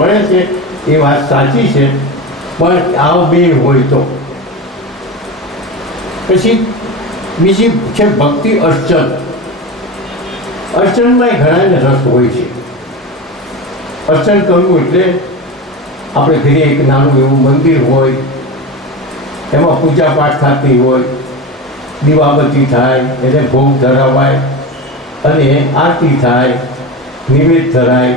મળે છે એ વાત સાચી છે, પણ આ બે હોય તો પછી બીજી છે ભક્તિ અર્ચન. અર્ચનમાં ઘણાને રસ હોય છે. અર્ચન કરવું એટલે આપણે ઘરે એક નાનું એવું મંદિર હોય, એમાં પૂજા પાઠ થતી હોય, દીવાબત્તી થાય, એને ભોગ ધરાવાય અને આરતી થાય, નિવેદ ધરાય,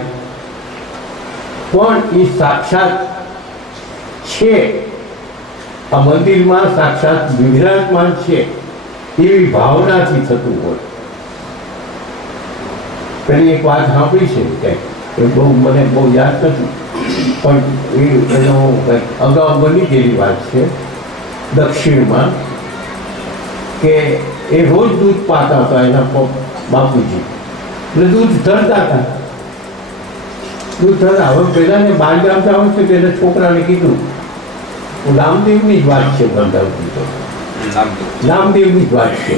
પણ એ સાક્ષાત છે, આ મંદિરમાં સાક્ષાત વિરાજમાન છે એવી ભાવનાથી થતું હોય. પેલી એક વાત સાંભળી છે કંઈક, એ બહુ મને બહુ યાદ નથી, પણ એનો અગાઉ બની ગયેલી વાત છે દક્ષિણમાં, કે એ રોજ દૂધ પાતા હતા એના બાપુજી, એટલે દૂધ ધરતા હતા. દૂધ ધરતા હવે પહેલાને બાર ગામ જવું છે કે એના છોકરાને કીધું, રામદેવની જ વાત છે, બંધાવતી તો રામદેવની જ વાત છે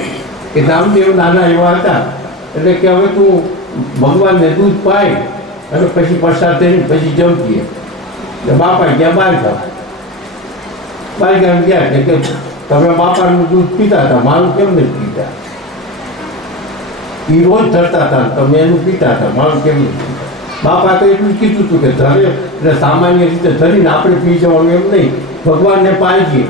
કે રામદેવ નાના એવા હતા એટલે કે હવે તું ભગવાનને દૂધ પાય અને પછી પ્રસાદ થઈને પછી જમતીએ. એટલે બાપા ગયા બહાર ગામ. બહાર ગામ ગયા એટલે કે તમે બાપાનું દૂધ પીતા હતા, મારું કેમ નથી પીતા? એ રોજ ધરતા હતા, તમે એનું પીતા હતા, મારું કેમ નથી પીતા? બાપા તો એટલું કીધું હતું કે ધરે એટલે સામાન્ય રીતે ધરીને આપણે પી જવાનું એમ નહીં, ભગવાનને પાઈએ.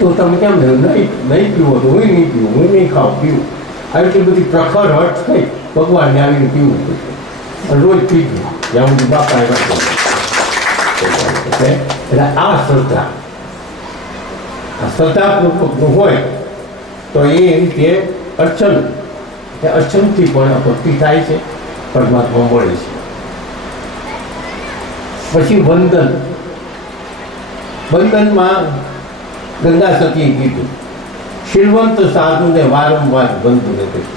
તો તમે કેમ નહીં પીવો તો હું નહીં પીવું, હું નહીં ખાવ પીવું. આવી બધી પ્રખર હટ થઈ ભગવાનને આવીને પીવું પડશે. રોજ પીવું જ્યાં સુધી બાપા એટલે આ શ્રદ્ધા, આ શ્રદ્ધાપૂર્વકનું હોય તો એ રીતે અર્ચન, એ અર્ચનથી પણ ભક્તિ થાય છે, પરમાત્મા મળે છે. પછી વંદન. વંદનમાં ગંગા સતીએ કીધું, શીલવંત સાધુને વારંવાર બંધુને કહ્યું.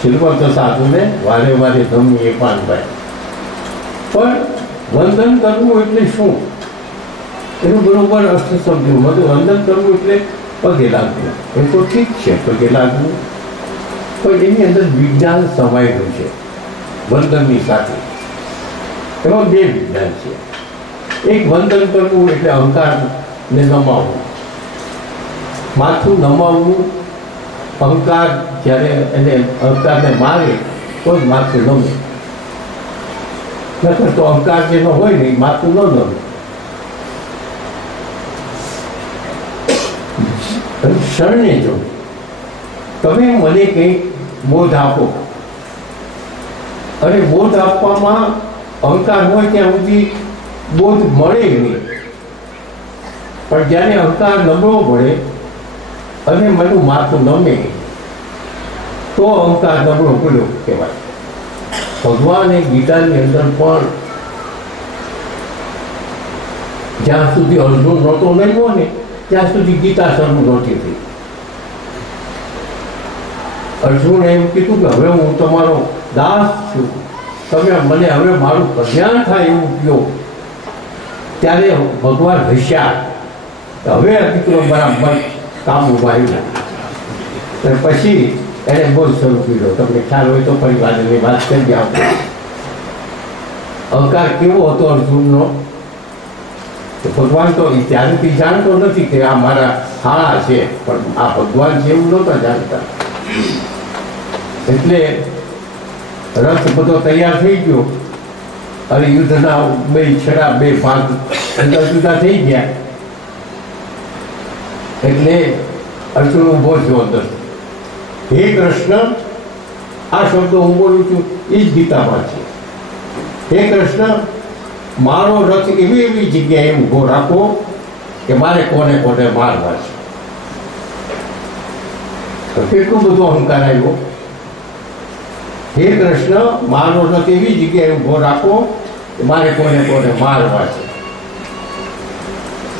શીલવંત સાધુને વારે વારે ગમીએ પાનભાઈ. પણ વંદન કરવું એટલે શું એનું બરોબર અર્થ સમજવું. વંદન કરવું એટલે પગે લાગવું, એ તો ઠીક છે પગે લાગવું, પણ એની અંદર વિજ્ઞાન સમાયેલું છે. વંદનની સાથે એમાં બે વિજ્ઞાન છે. એક વંદન કરવું એટલે અહંકારને નમાવવું, માથું નમાવવું. અહંકાર જ્યારે એને અહંકારને મારે તો જ માથું નમે, નકર તો અહંકાર જેનો હોય ને એ માથું ન નમે. શરણે જો તમે મને કંઈક બોધ આપો, અને બોધ આપવામાં અહંકાર હોય ત્યાં સુધી બોધ મળે નહીં, પણ જ્યારે અહંકાર નબળો પડે અને મને માથું નમે તો અહંકાર નબળો પડ્યો કહેવાય. ભગવાને ગીતાની અંદર પણ જ્યાં સુધી અર્જુન નહોતો નમ્યો ને ત્યાં સુધી ગીતા શરૂ નહોતી થઈ. અર્જુન એમ કીધું કે હવે હું તમારો દાસ છું, તમે મને હવે મારું કલ્યાણ થાય એવું કહો. ત્યારે ભગવાન હસ્યા, હવે દીકરો બરાબર કાબુમાં આવ્યો. પછી એને બોલ શરૂ કર્યો. તમને ખ્યાલ હોય તો પરિવારની વાત કરી આપણે. અહંકાર કેવો હતો અર્જુનનો? ભગવાન તો ત્યારથી જાણતો નથી કે આ મારા હાળા છે, પણ આ ભગવાન છે એવું નહોતા જાણતા. એટલે રથ બધો તૈયાર થઈ ગયો અને યુદ્ધના બે છેડા, બે ભાગ જુદા જુદા થઈ ગયા. એટલે અર્જુન ઊભો થયો અંદર. હે કૃષ્ણ, આ શબ્દો હું બોલું છું એ જ ગીતામાં છે. હે કૃષ્ણ, મારો રથ એવી એવી જગ્યાએ ઊભો રાખો કે મારે કોને કોને મારવા છે. તો કેટલું બધું અહંકાર આવ્યો. હે કૃષ્ણ, મારો રથ એવી જગ્યાએ ઊભો રાખો કે મારે કોને કોને મારવા છે.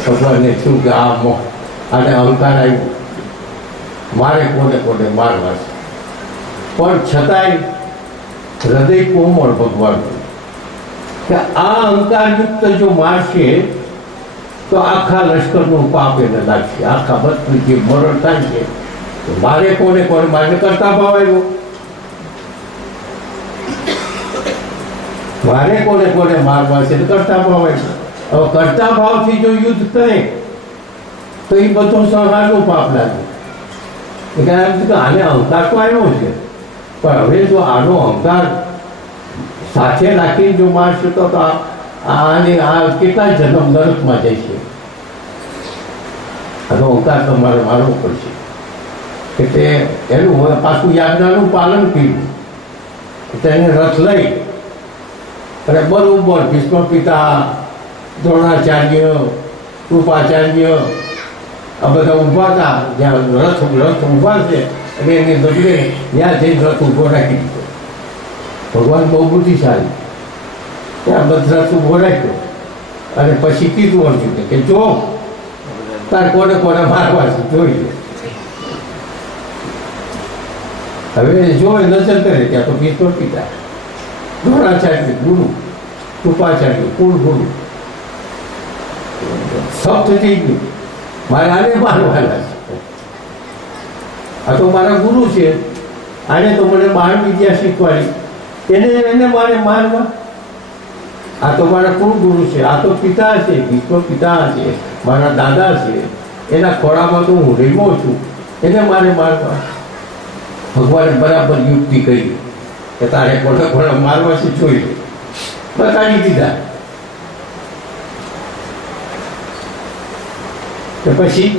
ભગવાનને શું કે આને અહંકાર આવ્યો, મારે કોને કોને મારવા છે. પણ છતાંય હૃદય કોમળ ભગવાનનું કે આ અહંકારયુક્ત જો મારશે તો આખા લશ્કરનું પાપ એને લાગશે, આખા બધું જે મરણ થાય છે. મારે કોને કોને મારે કરતા ભાવ આવ્યો. મારે કોને કોને મારવા છે કરતા ભાવ. હવે કરતા ભાવથી જો યુદ્ધ કરે તો એ બધો સંહારનું પાપ લાગે. આને અહંકાર તો આવ્યો છે, પણ હવે જો આનો અહંકાર સાથે રાખીને જો મારશે તો આને આ કેટલા જન્મ નરકમાં જશે. આનો અહંકાર તમારે મારવો પડશે. એટલે એનું પાછું યાજ્ઞાનું પાલન કર્યું. તેને રથ લઈ અને બરોબર ભીષ્મ પિતા, દ્રોણાચાર્ય, કૃપાચાર્ય આ બધા ઊભા હતા. જ્યાં રથ ઊભા છે અને એની બદલે ત્યાં જઈને રથ ઊભો રાખી દીધો. ભગવાન બહુ બુદ્ધિશાળી. ત્યાં બધા રથ ઊભો રાખ્યો અને પછી કીધું અર્જુને કે જો તાર કોને કોને મારવા છે જોઈ લે. હવે જો નજર કરે ત્યાં તો ભીષ્મ પિતા, દ્રોણાચાર્ય ગુરુ, કૃપાચાર્ય કુળ ગુરુ સબ થઈ ગયું. મારે આને મારવાના છે. આ તો મારા ગુરુ છે, આને તો મને બાળ વિદ્યા શીખવાડી, એને મારે મારવા. આ તો મારા કુળ ગુરુ છે, આ તો પિતા છે, ભીષ્મ પિતા છે, મારા દાદા છે, એના ખોળામાં તો હું રેમો છું, એને મારે મારવા. ભગવાને બરાબર યુક્તિ કરી કે તારે કોને કોને મારવા છે જોઈ લે. બતાવી દીધા. કે પછી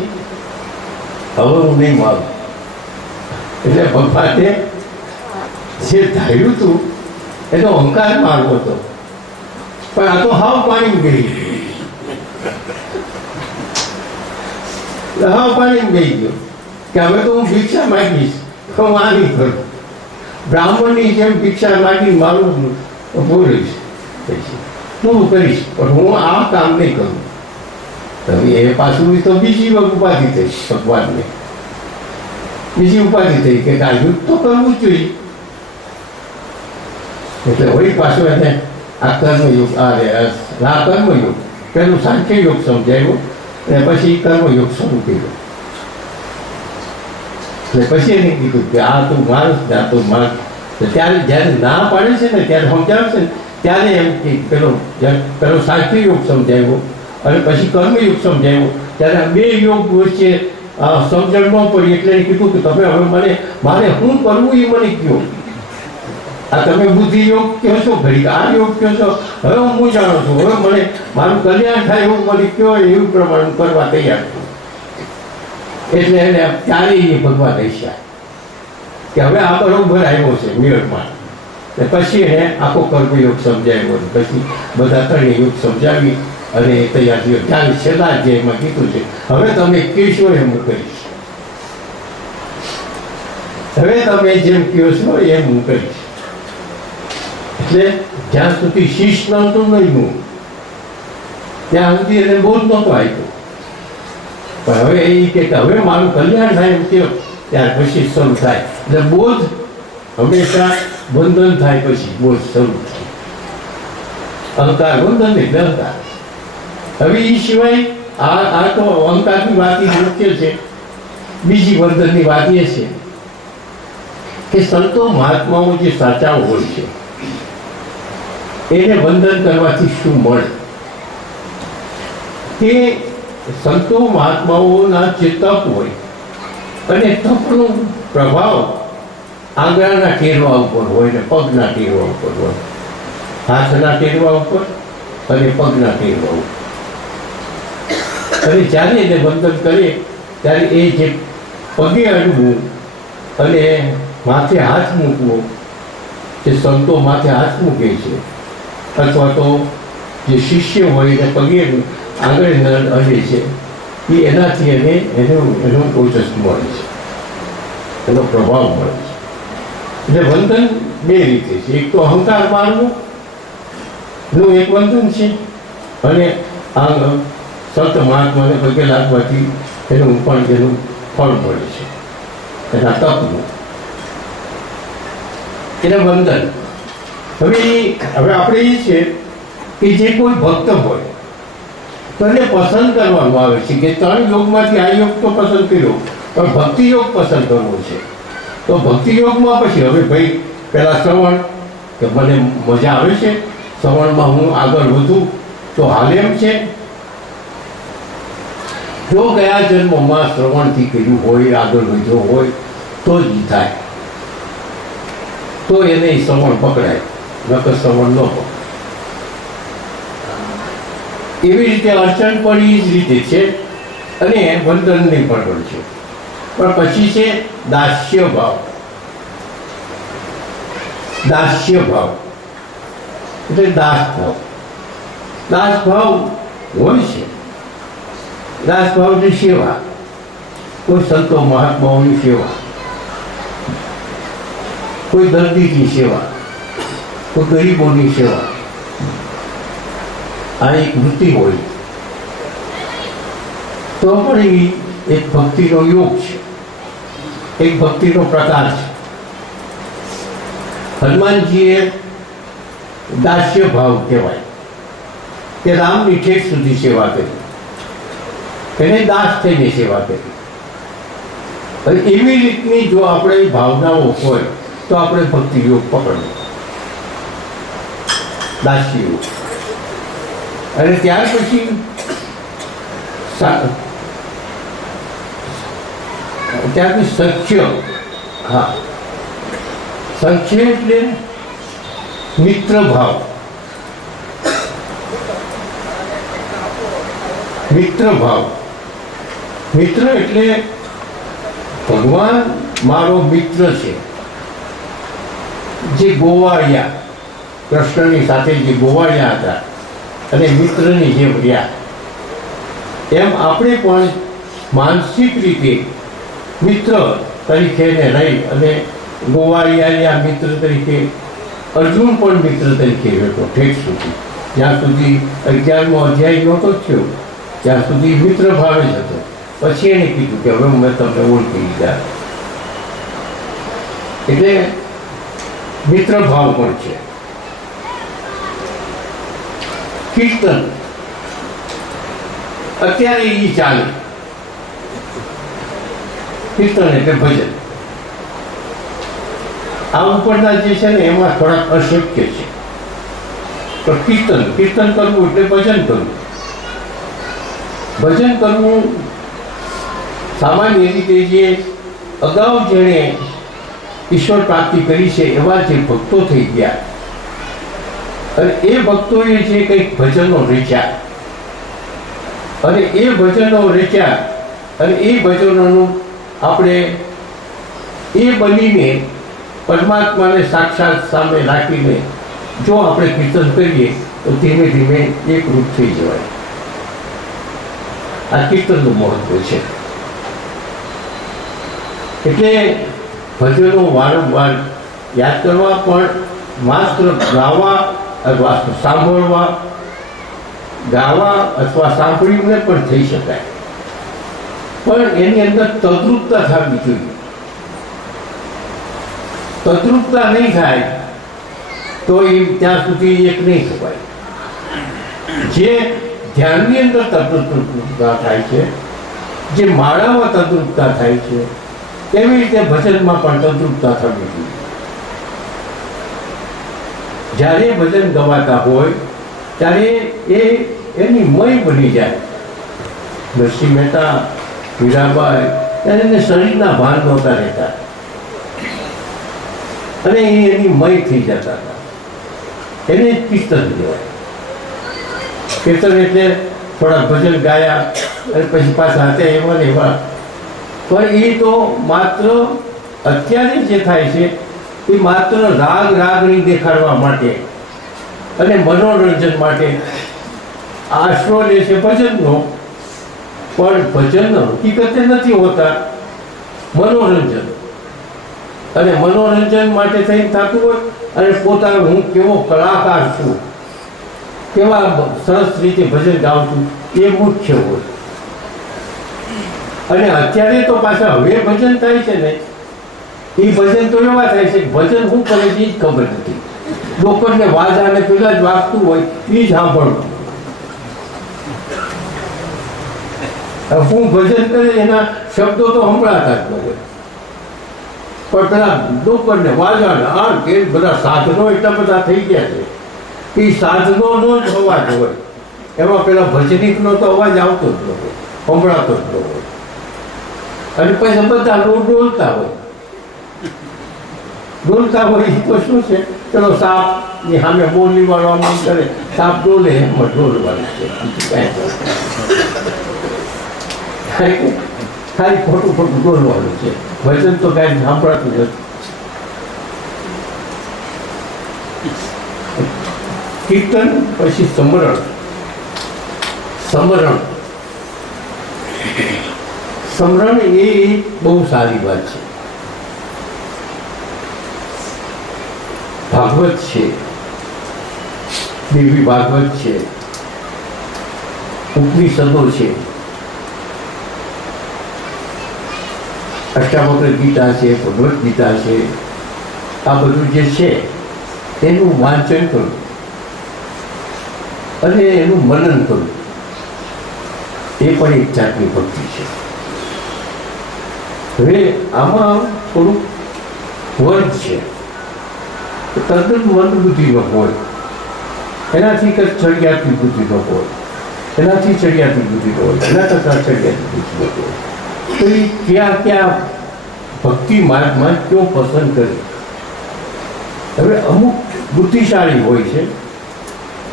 હવે હું નહીં મારું. એટલે ભગવાને જે ધાર્યું હતું એનો અહંકાર મારવો હતો, પણ આ તો હાવ પાણી ગઈ. હાવ પાણી ગઈ ગયો કે હવે તો હું ભિક્ષા માંગીશ, હું આ નહીં કરું. બ્રાહ્મણની જેમ ભિક્ષા માંગી મારું બોલીશ, હું કરીશ, પણ હું આ કામ નહીં કરું. એ પાછું તો બીજી ઉપાધિ થઈ ભગવાનને. બીજી ઉપાધિ થઈ કે આ યુદ્ધ તો કરવું જ જોઈએ. એટલે વળી પાછું એને આ કર્મયુગ કર્મયુગ પેલું સાંખ્ય યોગ સમજાવ્યો અને પછી કર્મયોગ શરૂ કર્યો. એટલે પછી એને કીધું કે આ તું માણસ ને આ તું માણસ. ત્યારે જ્યારે ના પાડે છે ને ત્યારે સમજાવશે ને ત્યારે એમ કે પેલો સાંખ્ય યોગ સમજાવ્યો અને પછી કર્મયુગ સમજાવ્યો. ત્યારે બે યોગ વચ્ચે સમજણ ન પડી એટલે એને કીધું કે તમે હવે મારે શું કરવું એ મને કહો. આ તમે બુદ્ધિ યોગ કહો છો, ઘડી આ યોગ કહો છો, હવે હું જાણું છું, હવે મને મારું કલ્યાણ થાય એવું મને કહો, એવું પ્રમાણે કરવા તૈયાર છું. એટલે એને ત્યારે એ ભગવાન હસ્યા કે હવે આ બરોબર આવ્યો છે મેળમાં. પછી એને આખો કર્મયોગ સમજાવ્યો, પછી બધા ત્રણેય યોગ સમજાવી અને તૈયાર થયો. ત્યારે છેલ્લા જે એમાં કીધું છે હવે તમે કહેશો એમ હું કરીશ. હવે તમે જેમ કહો છો એમ હું કરીશ. એટલે જ્યાં સુધી શીશ નહોતું નહીં હું, ત્યાં સુધી એને બોધ નહોતો આપ્યો. પણ હવે એ કે હવે મારું કલ્યાણ થાય એમ કહો ત્યાર પછી શરૂ થાય. એટલે બોધ હંમેશા બંધન થાય પછી બોધ શરૂ થાય. અહંકાર બંધન એટલે અહંકાર. હવે એ સિવાય આ તો અહંકારની વાત એ મુખ્ય છે. બીજી બંધનની વાત એ છે કે સંતો મહાત્માઓ જે સાચા હોય છે એને વંદન કરવાથી શું મળે. કે સંતો મહાત્માઓના જે તપ હોય અને તપનો પ્રભાવ આંગળાના ટેરવા ઉપર હોય ને પગના ટેરવા ઉપર હોય, હાથના ટેરવા ઉપર અને પગના ટેરવા ઉપર. અને જ્યારે એને વંદન કરે ત્યારે એ જે પગે અડવું અને માથે હાથ મૂકવો, જે સંતો માથે હાથ મૂકે છે અથવા તો જે શિષ્ય હોય એને પગે આગળ અડે છે એ એનાથી એનો ઓજસ મળે છે, એનો પ્રભાવ મળે છે. એટલે વંદન બે રીતે છે. એક તો અહંકાર મારવું નું એક વંદન છે અને આ સંત મહાત્માને પગે લાગવાથી એનું ફળ મળે છે, એના તપનું એને વંદન. હવે આપણે એ છે કે જે કોઈ ભક્ત હોય તો એને પસંદ કરવાનું આવે છે કે ત્રણ યોગમાંથી આ યોગ તો પસંદ કર્યો પણ ભક્તિ યોગ પસંદ કરવો છે. તો ભક્તિ યોગમાં પછી હવે ભાઈ પહેલા શ્રવણ કે મને મજા આવે છે શ્રવણમાં હું આગળ વધું તો હાલ એમ છે. જો ગયા જન્મમાં શ્રવણથી કર્યું હોય, આગળ વધ્યો હોય તો જ થાય, તો એને શ્રવણ પકડાય, નકર શ્રવણ ન પકડાય. એવી રીતે અર્ચન પણ એ જ રીતે છે અને વંદનની પણ છે. પણ પછી છે દાસ્ય ભાવ. દાસ્ય ભાવ એટલે દાસ ભાવ. દાસ ભાવ હોય છે. દાસ ભાવની સેવા, કોઈ સંતો મહાત્માઓની સેવા, કોઈ દર્દીની સેવા, કોઈ ગરીબોની સેવા, આ એક વૃત્તિ હોય તો પણ એ એક ભક્તિનો યોગ છે, એક ભક્તિનો પ્રકાર છે. હનુમાનજીએ દાસ્ય ભાવ કહેવાય કે રામની ઠેઠ સુધી સેવા કરી, એને દાસ થઈને સેવા કરી. અને એવી રીતની જો આપણે ભાવનાઓ હોય તો આપણે ભક્તિ યોગ પકડવો, દાસ્ય યોગ. અને ત્યાર પછી સખ્ય. હા, સખ્ય એટલે મિત્ર ભાવ. મિત્ર ભાવ, મિત્ર એટલે ભગવાન મારો મિત્ર છે. જે ગોવાળિયા, કૃષ્ણની સાથે જે ગોવાળિયા હતા અને મિત્રની જેમ રહ્યા, એમ આપણે પણ માનસિક રીતે મિત્ર તરીકે રહી અને ગોવાળિયા મિત્ર તરીકે, અર્જુન પણ મિત્ર તરીકે રહેતો ઠેઠ સુધી, જ્યાં સુધી 11મો અધ્યાય નહોતો થયો ત્યાં સુધી મિત્ર ભાવે જ હતો. પછી એને કીધું કે હવે મેં તમને ઓળખી લીધા, એટલે મિત્ર ભાવ પણ છે. કીર્તન અત્યારે એ ચાલે. કીર્તન એટલે ભજન. આ ઉપરના જે છે ને એમાં થોડાક અશક્ય છે. પણ કીર્તન કરવું એટલે ભજન કરવું. ભજન કરવું સામાન્ય રીતે જે અગાઉ જેણે ઈશ્વર પ્રાપ્તિ કરી છે એવા જે ભક્તો થઈ ગયા અને એ ભક્તોએ જે કંઈક ભજનો રચ્યા અને એ ભજનો રચ્યા અને એ ભજનોનું આપણે એ બનીને પરમાત્માને સાક્ષાત સામે રાખીને જો આપણે કીર્તન કરીએ તો ધીમે ધીમે એકરૂપ થઈ જવાય. આ કીર્તનનું મહત્વ છે. એટલે ભજનો વારંવાર યાદ કરવા, પણ માત્ર ગાવા અથવા સાંભળવા, ગાવા અથવા સાંભળીને પણ થઈ શકાય, પણ એની અંદર તદ્રુપતા થવી જોઈએ. તદ્રુપતા નહીં થાય તો એ ત્યાં સુધી એક નહીં થવાય. જે ધ્યાનની અંદર તદ્રુપતા થાય છે, જે માળામાં તદ્રુપતા થાય છે, એવી રીતે ભજનમાં પણ તદ્રુપતા થવી જોઈએ. જ્યારે ભજન ગવાતા હોય ત્યારે એ એની મય બની જાય. નરસિંહ મહેતા, મીરાબાઈ, ત્યારે એને શરીરના ભાન નહોતા રહેતા અને એ એની મય થઈ જતા હતા. એને કીર્તન કહેવાય. કીર્તન એટલે થોડા ભજન ગાયા અને પછી પાછા હતા એવા ને એવા. પણ એ તો માત્ર અત્યારે જે થાય છે એ માત્ર રાગણી દેખાડવા માટે અને મનોરંજન માટે આશરો લે છે ભજનનો. પણ ભજન હકીકતે નથી હોતા, મનોરંજન. અને મનોરંજન માટે થઈને થતું હોય અને પોતાનું હું કેવો કલાકાર છું, કેવા સરસ રીતે ભજન ગાઉં છું, એ મુખ્ય હોય. અને અત્યારે તો પાછા હવે ભજન થાય છે ને, એ ભજન તો એવા થાય છે ભજન શું કરે છે એ જ ખબર નથી. લોકોને વાજાને પેલા જ વાગતું હોય એ જ સાંભળવું. હું ભજન કરે એના શબ્દો તો સંભળાતા જ હોય, પણ પેલા લોકોને વાજાને આ કે બધા સાધનો એટલા બધા થઈ ગયા છે એ સાધનોનો જ અવાજ હોય. એમાં પેલા ભજનીકનો તો અવાજ આવતો જ ન હોય, સંભળાતો જ ન હોય. અને પછી બધા ડોલતા હોય એ તો શું છે, ચલો સાપની સામે બોલી વાળવા કરે, સાપ ડોલે એમાં ડોલવાનું છે. ખાલી ખોટું ડોલવાનું છે. ભજન તો કાંઈ સાંભળાતું નથી. કીર્તન પછી સમરણ. સમરણ એ બહુ સારી વાત છે. ભાગવત છે, દેવી ભાગવત છે, ઉપનિષદો છે, અષ્ટાવક્ર ગીતા છે, ભગવદ્ ગીતા છે. આ બધું જે છે એનું વાંચન કરું અને એનું મનન કરું. એ પણ એક જાતની ભક્તિ છે. હવે આમાં થોડુંક વર્ગ છે, તદ્દન મંદ બુદ્ધિનો હોય, એનાથી કંઈક ચડિયાતી બુદ્ધિનો હોય, એનાથી ચડિયાતી બુદ્ધિનો હોય, એના કરતાં ચડિયાતી બુદ્ધિનો હોય. તો એ ક્યાં ભક્તિ માર્ગમાં કયો પસંદ કરે. હવે અમુક બુદ્ધિશાળી હોય છે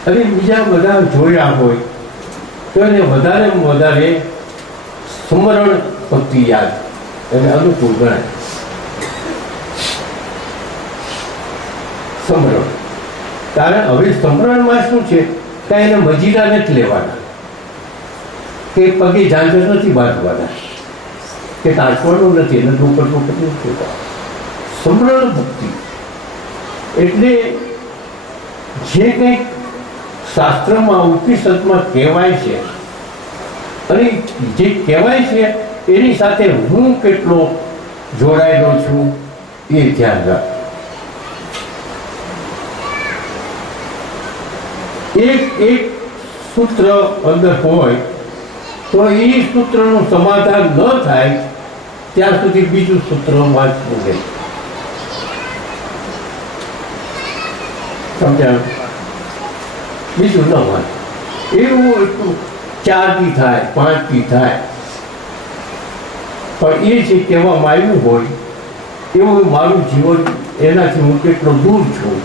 અને બીજા બધા જોયા હોય તો એને વધારે સમરણ ભક્તિ યાદ એને અનુકૂળ ગણાય. સમરણ કારણ હવે સમરણમાં શું છે, કાંઈ એને મજીરા નથી લેવાના, કે પગે ઝાંઝર નથી બાંધવાના, કે તાજવાનું નથી, એને ડોકર નથી જોતા. સમરણ ભક્તિ એટલે જે કંઈક શાસ્ત્રમાં ઉપનિષદમાં કહેવાય છે અને જે કહેવાય છે એની સાથે હું કેટલો જોડાયેલો છું એ ધ્યાન રાખ. એક સૂત્ર અંદર હોય તો એ સૂત્રનું સમાધાન ન થાય ત્યાં સુધી બીજું સૂત્ર વાંચવું નહીં. સમજાયું? બીજું ન વાંચ. એવું એટલું 4 દી થાય, 5 દી થાય, પણ એ જે કહેવામાં આવ્યું હોય એવું મારું જીવન એનાથી હું કેટલો દૂર છું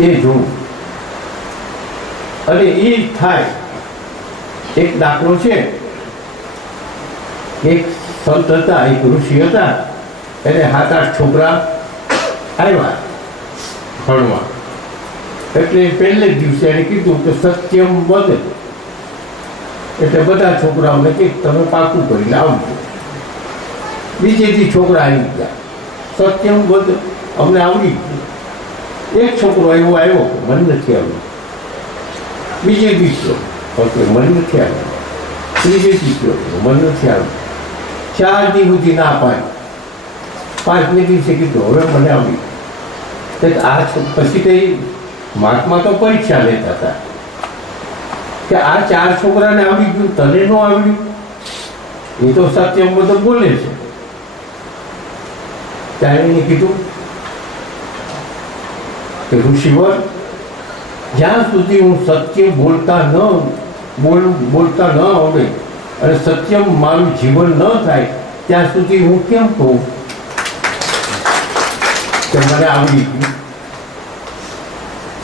એ જોઉં. અને એ થાય. એક દાખલો છે, એક સંત હતા, એક ઋષિ હતા, એને 7-8 છોકરા આવ્યા ભણવા. એટલે પહેલે જ દિવસે એને કીધું કે સત્યમ વદ, એટલે બધા છોકરાઓને કે તમે પાકું કરીને આવજો. બીજેથી છોકરા આવી ગયા, સત્યમ વદ અમને આવડી ગયું. એક છોકરો એવો આવ્યો મને નથી આવ્યું, બીજે દીકરો મને નથી આવ્યું, ત્રીજે દીકરો મને નથી આવ્યું. 4 દી સુધી ના પાડી. 5મે દિવસે કીધું હવે મને આવડી. આ પછી કઈ મહાત્મા તો પરીક્ષા લેતા હતા કે આ 4 છોકરાને આવડી ગયું, તને ન આવડ્યું. એ તો સત્યમ બધું બોલે છે. ત્યારે એને કીધું કે ઋષિવર, જ્યાં સુધી હું સત્ય બોલતા ન આવડે અને સત્ય મારું જીવન ન થાય ત્યાં સુધી હું કેમ કહું કે મને આવડી ગયું.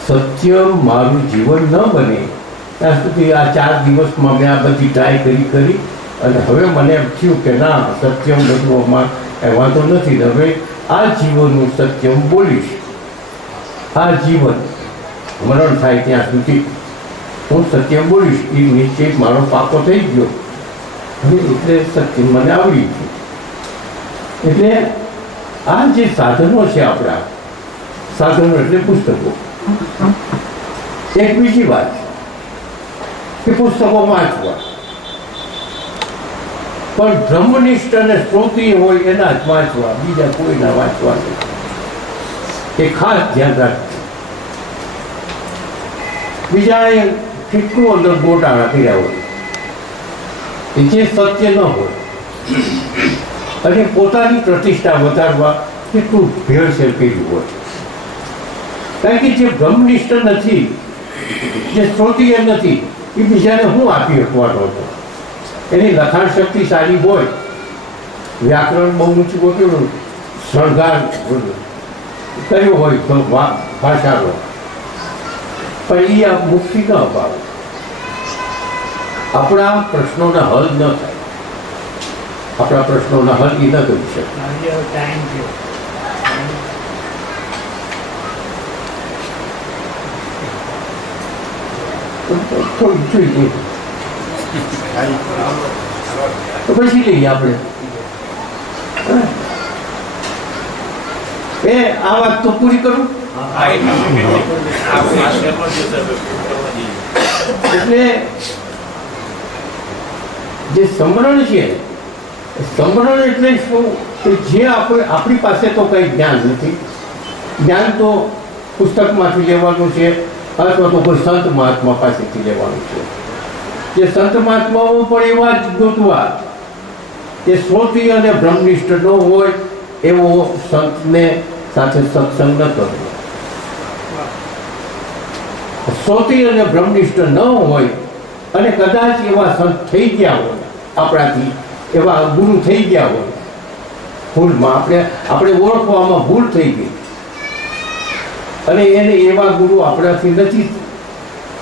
સત્ય મારું જીવન ન બને ત્યાં સુધી આ 4 દિવસમાં મેં આ બધી ટ્રાય કરી અને હવે મને એમ થયું કે ના, સત્યમ બધું વાંધો નથી. હવે આ જીવનનું સત્યમ બોલીશ. આ જીવન મરણ થાય ત્યાં સુધી હું સત્યમ બોલીશ. એ નિશ્ચય મારો પાકો થઈ ગયો અને એટલે સત્ય મને આવડી ગયું. એટલે આ જે સાધનો છે, આપણા સાધનો એટલે પુસ્તકો. એક બીજી વાત કે પુસ્તકો વાંચવા, પણ બ્રહ્મનિષ્ઠ અને શ્રોત્રિય હોય એના જ વાંચવા, બીજા કોઈના વાંચવા નહીં. એ ખાસ ધ્યાન રાખજો. બીજાએ કેટલું અંદર ગોટાળા કર્યા હોય, જે સત્ય ન હોય, અને પોતાની પ્રતિષ્ઠા વધારવા કેટલું ભેળસેળ કર્યું હોય. કારણ કે જે બ્રહ્મનિષ્ઠ નથી, જે શ્રોત્રિય નથી, એ બીજાને હું આપી શકવાનો હતો. એની લખાણ શક્તિ સારી હોય, વ્યાકરણ બહુ ઊંચું ગોઠવ્યું, શણગાર કર્યો હોય તો ભાષાનો, પણ એ આ મુક્તિ ન અપાવે, આપણા પ્રશ્નોના હલ ન થાય, આપણા પ્રશ્નોના હલ એ ન કરી શકે. થોડી જોઈ તો પછી લઈએ આપણે. એ આ વાત તો પૂરી કરું. એટલે જે સમરણ છે, સમરણ એટલે શું કે જે આપણી પાસે તો કંઈ જ્ઞાન નથી, જ્ઞાન તો પુસ્તકમાંથી લેવાનું છે અથવા તો કોઈ સંત મહાત્મા પાસેથી લેવાનું છે. જે સંત મહાત્માઓ પણ એવા જ ગોતવા કે શ્રોત્રિય અને બ્રહ્મનિષ્ઠ ન હોય એવો સંતને સાથે સત્સંગ ન કરવો. શ્રોત્રિય અને બ્રહ્મનિષ્ઠ ન હોય અને કદાચ એવા સંત થઈ ગયા હોય, આપણાથી એવા ગુરુ થઈ ગયા હોય, ભૂલમાં આપણે ઓળખવામાં ભૂલ થઈ ગઈ અને એને એવા ગુરુ આપણાથી નથી,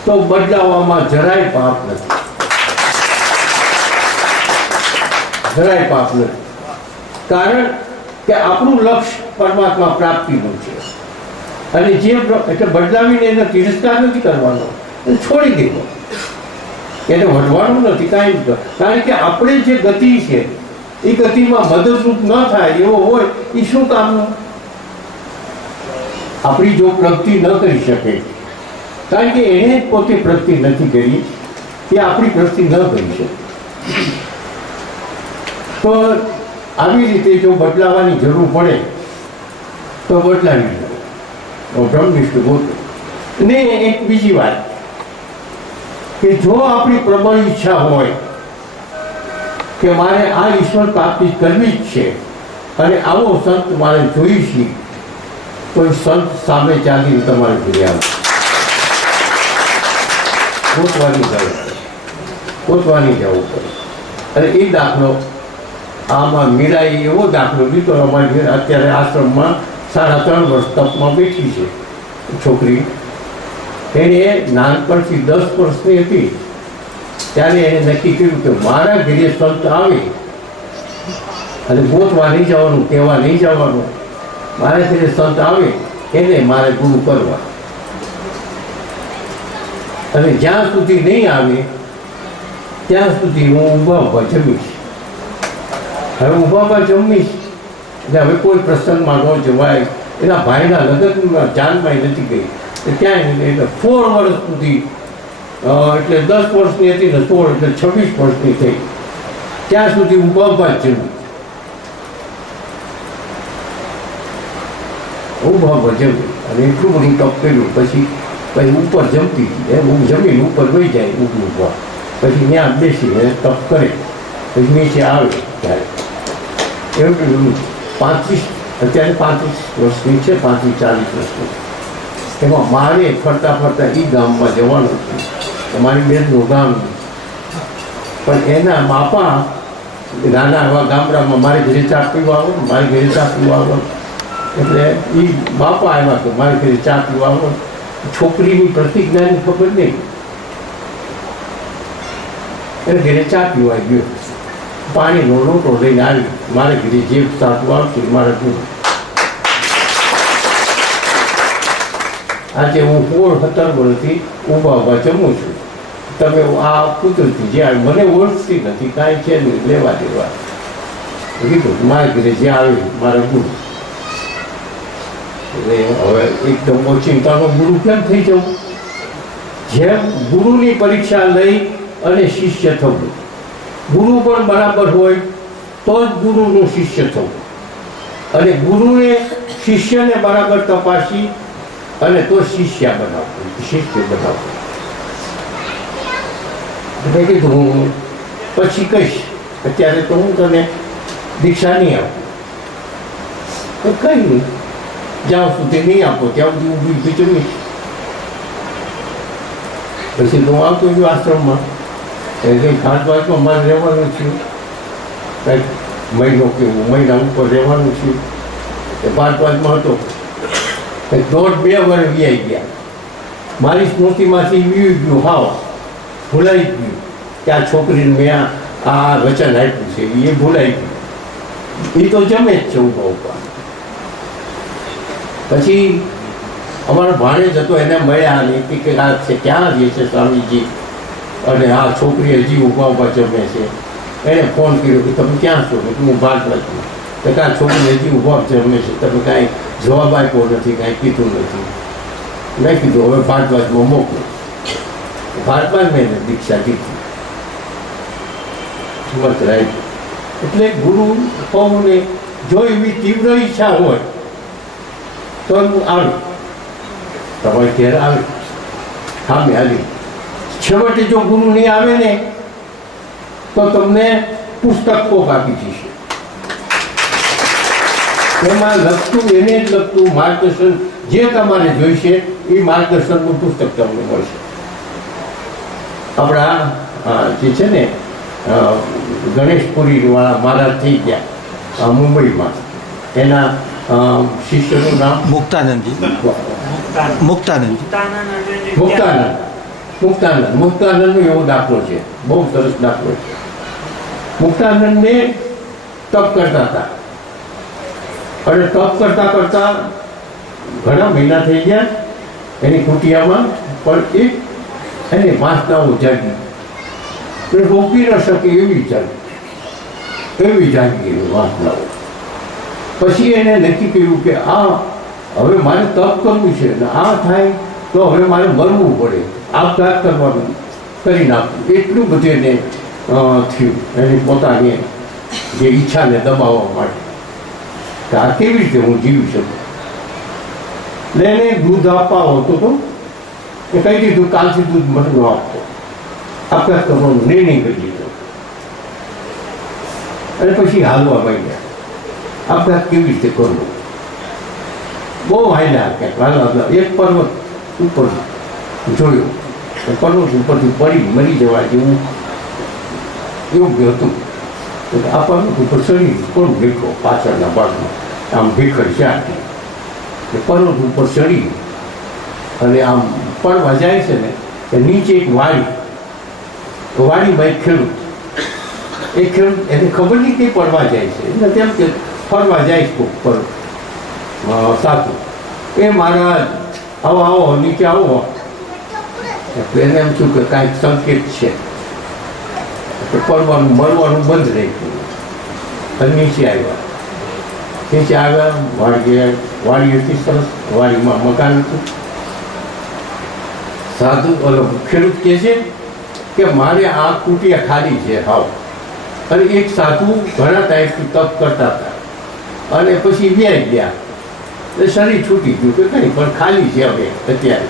તો બદલાવામાં જરાય પાપ નથી, જરાય પાપ નથી. કારણ કે આપણું લક્ષ્ય પરમાત્મા પ્રાપ્તિનું છે અને જે એટલે બદલાવીને એને તિરસ્કાર નથી કરવાનો, એને છોડી દેવો, એને વઢવાનું નથી કાંઈ જ. કારણ કે આપણે જે ગતિ છે એ ગતિમાં મદદરૂપ ન થાય એવો હોય એ શું કામનું? આપણી જો પ્રગતિ ન કરી શકે, કારણ કે એને પોતે પ્રગતિ નથી કરી, એ આપણી પ્રગતિ ન કરી શકે. તો આવી રીતે જો બદલાવાની જરૂર પડે તો બદલાવી દો, બ્રહ્મનિષ્ઠ ગોતો. ને એક બીજી વાત કે જો આપણી પ્રબળ ઈચ્છા હોય કે મારે આ ઈશ્વર પ્રાપ્તિ કરવી જ છે અને આવો સંત મારે જોઈ છે, કોઈ સંત સામે ચાલીને તમારે ઘરે આવે, ગોતવાની જરૂર પડે, ગોતવાની જવું પડે. અને એ દાખલો આમાં મીરાએ એવો દાખલો લીધો. અમારી અત્યારે આશ્રમમાં 3.5 વર્ષ તપમાં બેઠી છે છોકરી. એને નાનપણથી 10 વર્ષની હતી ત્યારે એને નક્કી કર્યું કે મારા ઘરે સંત આવે અને ગોતવા નહીં જવાનું, કહેવા નહીં જવાનું, મારે ઘરે સંત આવે એને મારે ગુરુ કરવા. અને જ્યાં સુધી નહીં આવે ત્યાં સુધી હું ઊભા જમીશ. હવે ઊભા જમીશ એટલે હવે કોઈ પ્રસંગમાં ન જવાય. એના ભાઈના લગ્નમાં જાનમાં નથી ગઈ, ક્યાંય એટલે 4 વર્ષ સુધી, એટલે 10 વર્ષની હતી ને 16 એટલે 26 વર્ષની થઈ, ત્યાં સુધી ઊભા જ જમી, ઊભા જમી. અને એટલું બધું ટપ કર્યું પછી ઉપર જમતી હતી, એમ જમીને ઉપર વહી જાય ઊભા, પછી ત્યાં બેસીને તપ કરે, પછી નીચે આવે ત્યારે એવું 35, અત્યારે 35 વર્ષની છે, 35-40 વર્ષની. એમાં મારે ફરતા ફરતા એ ગામમાં જવાનું હતું, અમારી બેનનું ગામ. પણ એના બાપા નાના એવા ગામડામાં મારે ઘરે ચા પીવા આવો, મારે ઘરે ચા પીવા આવો, એટલે એ બાપા આવ્યા કે મારે ઘરે ચા પીવા આવો. છોકરીની પ્રતિજ્ઞાની ખબર નહીં, એને ઘરે ચા પીવા ગયો, પાણીનો લોટો લઈને આવી, મારે ઘરે જે સાચું આવશે મારે શું. આજે હું 16-17 વર્ષથી ઊભા જમું છું. તમે આ કુદરતી જે આવે મને ઓળખતી નથી, કાંઈ છે નહીં, લેવા દેવા કીધું મારે ઘરે જે આવે મારા ગુરુ. એટલે હવે એકદમ ઓચિંતાનો ગુરુ કેમ થઈ જવું? જેમ ગુરુની પરીક્ષા લઈ અને શિષ્ય થવું, ગુરુ પણ બરાબર હોય તો જ ગુરુનું શિષ્ય થવું, અને ગુરુએ શિષ્યને બરાબર તપાસી અને તો શિષ્ય બનાવવું, શિષ્ય બનાવવું. મેં કીધું હું પછી કહીશ, અત્યારે તો હું તને દીક્ષા નહીં આપું. કંઈ નહીં, જ્યાં સુધી નહીં આપો ત્યાં સુધી હું બીજું પછી તો હું આવતો ગયો આશ્રમમાં કંઈક ખાટવાસમાં મારે રહેવાનું છે, કંઈક મહિનો કે મહિના ઉપર રહેવાનું છે. એ ભારતવાસમાં હતો, કંઈક 1.5-2 વર્ષ વ્યાઈ ગયા. મારી સ્મૃતિમાંથી વી ગયું, હાવ ભૂલાઈ ગયું કે આ છોકરીને મેં આ વચન આપ્યું છે, એ ભૂલાઈ ગયું. એ તો જમે જ છે ઊભા ઊભા. પછી અમારો ભાણેજ હતો, એને મળ્યા અને કે આ છે ક્યાં રહે છે સ્વામીજી, અને આ છોકરી હજી ઊભા ઊભા જમે છે. એણે ફોન કર્યો કે તમે ક્યાં છો? હું ભારતવાસમાં. તો કે આ છોકરી હજી ઊભા જમે છે, તમે કાંઈ જવાબ આપ્યો નથી, કાંઈ કીધું નથી. મેં કીધું હવે ભારતવાસમાં મોકલો. ભારતમાં મેં એને દીક્ષા દીધી. મત રાઈ. એટલે ગુરુ પૌને જો એવી તીવ્ર ઈચ્છા હોય તો હું આવે, તમારે ઘેર આવે, સામે આવી. છેવટે જો ગુરુ નહીં આવે ને તો તમને પુસ્તક કોક આપી જશે. એમાં લખતું, એને જ લખતું માર્ગદર્શન જે તમારે જોઈશે એ માર્ગદર્શનનું પુસ્તક તમને મળશે. આપણા જે છે ને ગણેશપુરી વાળા મહારાજ થઈ ગયા મુંબઈમાં, એના શિષ્યનું નામ મુક્તાનંદ. મુક્તાનંદનો એવો દાખલો છે, બહુ સરસ દાખલો છે. મુક્તાનંદને તપ કરતા હતા અને તપ કરતા કરતા ઘણા મહિના થઈ ગયા એની કુટિયામાં, પણ એક એને વાસનાઓ જાગી, રોકી ન શકે એવી જાગી એવી વાસનાઓ. પછી એને નક્કી કર્યું કે આ હવે મારે તપ કરવું છે ને આ થાય તો હવે મારે મરવું પડે, આપઘાત કરવાનું કરી નાખવું. એટલું બધું એને થયું એની પોતાની જે ઈચ્છાને દબાવવા માટે કે આ કેવી રીતે હું જીવી શકું. એટલે એને દૂધ આપવા હોતો તો એ કહી દીધું કાલથી દૂધ મને ન આપતો, આપઘાત કરવાનો નિર્ણય કરી દીધો. અને પછી હાલવા માંડ્યા, આપઘાત કેવી રીતે કરવો. બહુ હાલ્યા ક્યાંક હાલવા. એક પર્વત ઉપર જોયું, પર્વત ઉપરથી પડી મરી જવા જેવું યોગ્ય હતું. આ પર્વત ઉપર શરીર કોણ ભીખો પાછળના ભાગમાં આમ ભીખડ ચાટી, પર્વત ઉપર ચડી અને આમ પડવા જાય છે ને એ નીચે એક વાડીમાં એક ખેડૂત, એ ખેડૂત એને ખબર નહીં કે પડવા જાય છે એટલે તેમ કે ફરવા જાય છે પર સાધુ. એ મારા આવો આવો નીચે આવો, એટલે એને એમ થયું કે કાંઈક સંકેત છે, પડવાનું મરવાનું બંધ રહી ગયું. અને નીચે આવ્યા, વાડી હતી સરસ, વાડીમાં મકાન હતું. સાધુ ખેડૂત કહે છે કે મારે આ કુટિયા ખાલી છે હાવ. અને એક સાધુ ઘણા ટાઈમથી તપ કરતા હતા અને પછી વ્યાઈ ગયા, એટલે શરીર છૂટી ગયું કે કંઈ પણ ખાલી છે હવે અત્યારે.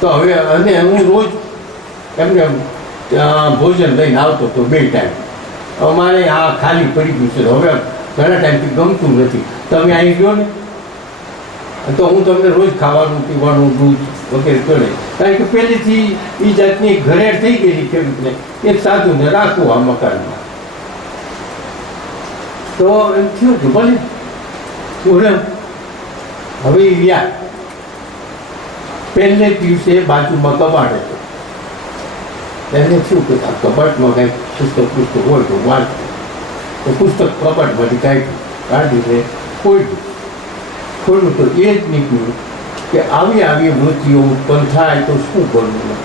તો હવે અને હું રોજ એમને ભોજન લઈને આવતો હતો 2 ટાઈમ. હવે મારે આ ખાલી પડી ગયું છે, હવે ઘણા ટાઈમથી ગમતું નથી, તમે આવી ગયો ને તો હું તમને રોજ ખાવાનું પીવાનું દૂધ વગેરે કરે. કારણ કે પહેલેથી એ જાતની ઘરેડ થઈ ગયેલી ખેડૂતને એક સાધુને રાખવું આ મકાનમાં. તો એમ થયું કે ભલે હવે રહ્યા. પહેલે દિવસે બાજુમાં કબાટ હતો, એને શું કે આ કબાટમાં કંઈક પુસ્તક હોય તો વાંચવું. તો પુસ્તક કબાટમાંથી કાઢીને ખોલ્યું તો એ જ નીકળ્યું કે આવી વૃત્તિઓ ઉત્પન્ન થાય તો શું કરવું.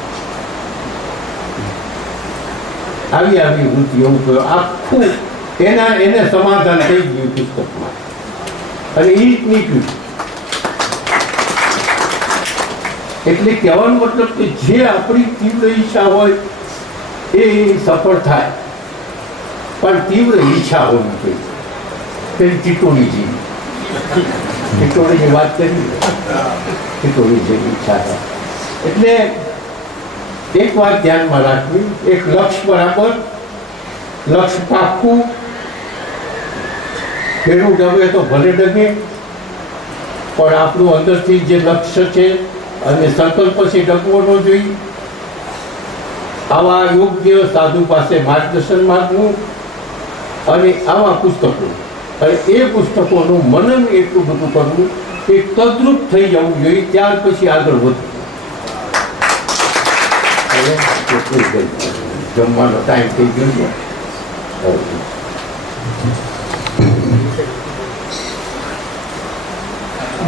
આવી વૃત્તિઓ આખું એને સમાધાન થઈ ગયું પુસ્તકમાં, અને એ જ નીકળ્યું. એટલે કહેવાનો મતલબ કે જે આપણી તીવ્ર ઈચ્છા હોય એ સફળ થાય, પણ તીવ્ર ઈચ્છા હોવી જોઈએ. પેલી ટીટોળી ટીટોળીની વાત કરી, ટીટોળી જેવી ઈચ્છા થાય. એટલે એક વાત ધ્યાનમાં રાખવી, એક લક્ષ્ય બરાબર, લક્ષ્ય પાક્કું, પેલું ડગે તો ભલે ડગે, પણ આપણું અંદરથી જે લક્ષ્ય છે અને સંકલ્પ છે ડગવો ન જોઈએ. આવા યોગ્ય સાધુ પાસે માર્ગદર્શન માગવું અને આવા પુસ્તકો અને એ પુસ્તકોનું મનન એટલું બધું કરવું કે તદ્રુપ થઈ જવું જોઈએ, ત્યાર પછી આગળ વધવું. જમવાનો ટાઈમ થઈ ગયો.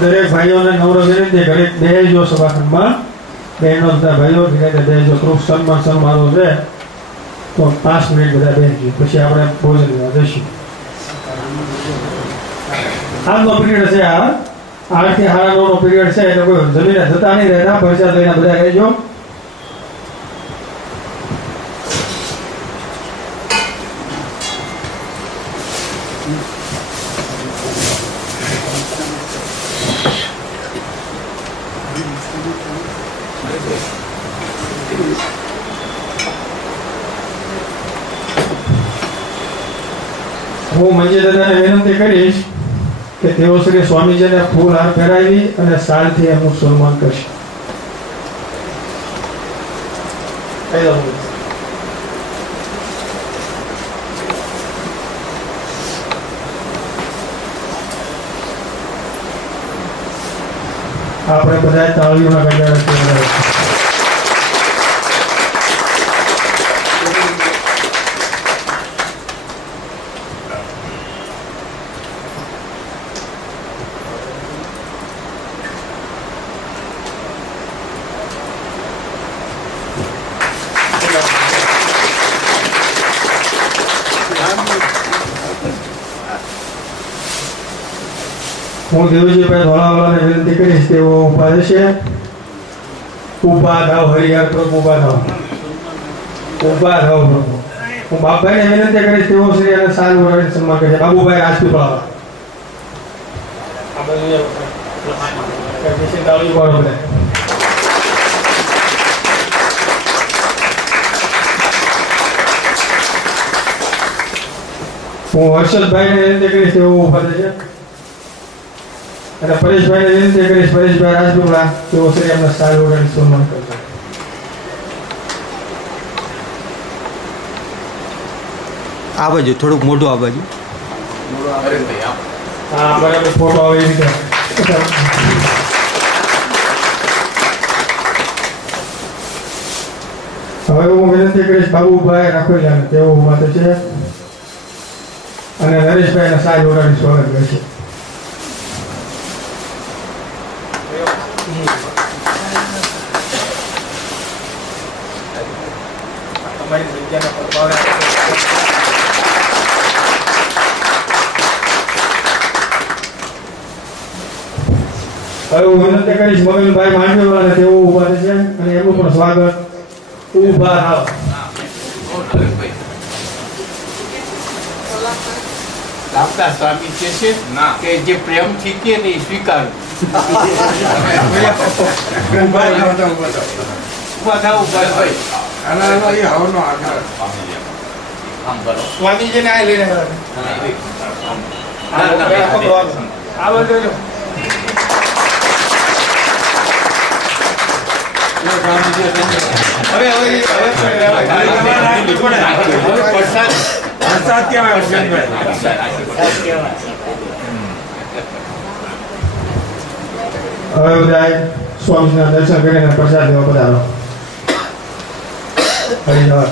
દરેક ભાઈઓને નમ્ર વિનંતી ઘડીક બેસજો સભાખંડમાં. બહેનો બધા ભાઈઓ ધીરે બેસજો. થોડુંક સન્માન સમારોહ છે તો 5 મિનિટ બધા બેસજો, પછી આપણે ભોજન લેવા જઈશું. આજનો પીરિયડ છે આ 8 થી 9:30 નો પીરિયડ છે, એટલે કોઈ જમીને જતા નહીં રહેતા. પૈસા લઈને બધા રહેજો. હું મંજી દાદાને વિનંતી કરીશ કે તેઓ શ્રી સ્વામીજીને ફૂલ હાર પહેરાવી અને શાલથી એમનું સન્માન કરશે. આપણે બધા તાળીઓના ગજારા છે. હું દેવજીભાઈ ધોળાવાળાને વિનંતી કરીશ તેઓ ઉભા રહેશે. ઉભા થાવ હરિહર પ્રભુ, ઉભા થાવ, ઉભા થાવ પ્રભુ. હું બાપભાઈને વિનંતી કરીશ તેઓ શ્રી અને સારું વડાને સન્માન કરશે. બાબુભાઈ રાજપીપળા હું હર્ષદભાઈને વિનંતી કરીશ તેઓ ઉભા થશે. અને પરેશભાઈને વિનંતી કરીશ પરેશભાઈ રાજપીપળા તેઓ શ્રી એમના સારું વડાને સન્માન કરશે. આ બાજુ થોડુંક મોઢું, આ બાજુ હા બરાબર ફોટો આવે એ રીતે. હવે હું વિનંતી કરીશ બાબુભાઈ રાખોલિયાને તેઓ ઉભા થશે અને નરેશભાઈના સાહેબ વડાને સ્વાગત કરશે. હવે હું વિનંતી કરીશ મગનભાઈ માંડવીવાળાને તેઓ ઉભા થશે અને એમનું પણ સ્વાગત. ઉભા થાવ. આપણા સ્વામી કહે છે કે જે પ્રેમથી કે ને એ સ્વીકાર. સ્વામીજીને આ લઈને હવે બધા સ્વામીના દર્શન કરીને પ્રસાદ લેવા પધારો. હરિદ્વાર